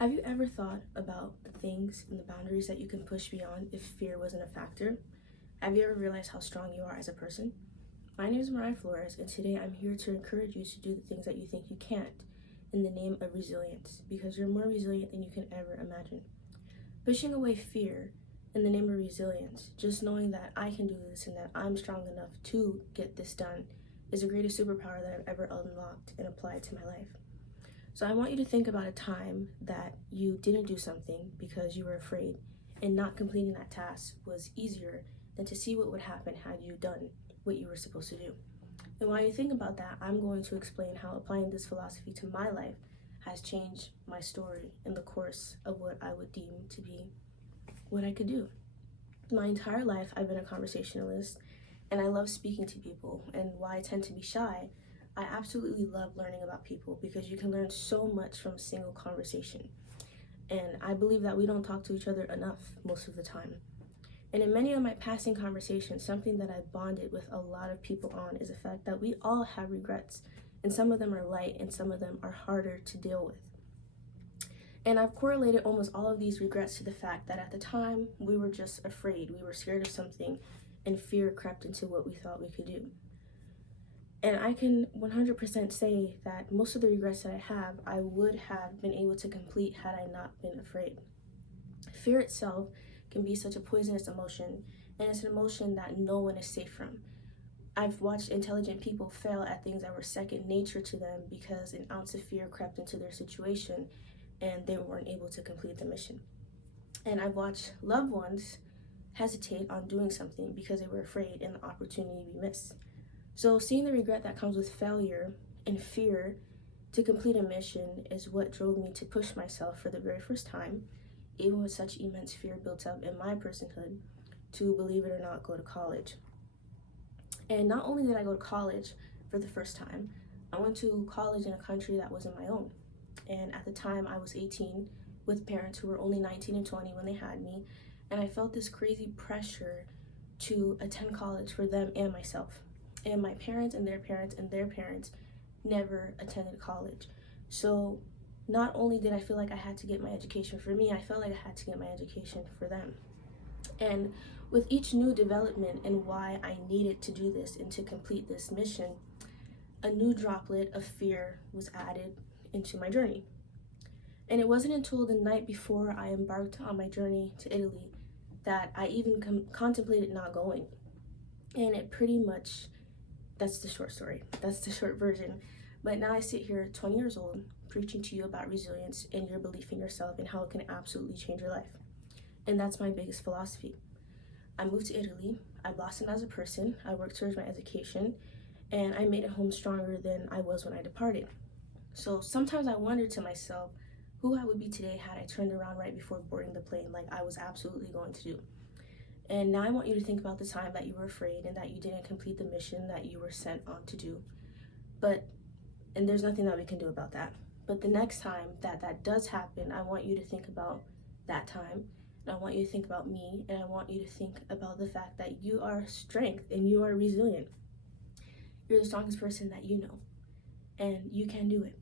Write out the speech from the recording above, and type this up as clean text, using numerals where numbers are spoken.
Have you ever thought about the things and the boundaries that you can push beyond if fear wasn't a factor? Have you ever realized how strong you are as a person? My name is Mariah Flores, and today I'm here to encourage you to do the things that you think you can't in the name of resilience, because you're more resilient than you can ever imagine. Pushing away fear in the name of resilience, just knowing that I can do this and that I'm strong enough to get this done, is the greatest superpower that I've ever unlocked and applied to my life. So I want you to think about a time that you didn't do something because you were afraid, and not completing that task was easier than to see what would happen had you done what you were supposed to do. And while you think about that, I'm going to explain how applying this philosophy to my life has changed my story in the course of what I would deem to be what I could do. My entire life, I've been a conversationalist, and I love speaking to people. And while I tend to be shy, I absolutely love learning about people because you can learn so much from a single conversation. And I believe that we don't talk to each other enough most of the time. And in many of my passing conversations, something that I bonded with a lot of people on is the fact that we all have regrets. And some of them are light and some of them are harder to deal with. And I've correlated almost all of these regrets to the fact that at the time, we were just afraid. We were scared of something, and fear crept into what we thought we could do. And I can 100% say that most of the regrets that I have, I would have been able to complete had I not been afraid. Fear itself can be such a poisonous emotion, and it's an emotion that no one is safe from. I've watched intelligent people fail at things that were second nature to them because an ounce of fear crept into their situation and they weren't able to complete the mission. And I've watched loved ones hesitate on doing something because they were afraid and the opportunity we missed. So seeing the regret that comes with failure and fear to complete a mission is what drove me to push myself for the very first time, even with such immense fear built up in my personhood, to, believe it or not, go to college. And not only did I go to college for the first time, I went to college in a country that wasn't my own. And at the time I was 18 with parents who were only 19 and 20 when they had me, and I felt this crazy pressure to attend college for them and myself. And my parents and their parents and their parents never attended college. So not only did I feel like I had to get my education for me, I felt like I had to get my education for them. And with each new development and why I needed to do this and to complete this mission, a new droplet of fear was added into my journey. And it wasn't until the night before I embarked on my journey to Italy that I even contemplated not going. And it pretty much, that's the short story. That's the short version. But now I sit here 20 years old preaching to you about resilience and your belief in yourself and how it can absolutely change your life. And that's my biggest philosophy. I moved to Italy. I blossomed as a person. I worked towards my education, and I made it home stronger than I was when I departed. So sometimes I wonder to myself who I would be today had I turned around right before boarding the plane like I was absolutely going to do. And now I want you to think about the time that you were afraid and that you didn't complete the mission that you were sent on to do. And there's nothing that we can do about that. But the next time that does happen, I want you to think about that time. And I want you to think about me. And I want you to think about the fact that you are strength and you are resilient. You're the strongest person that you know. And you can do it.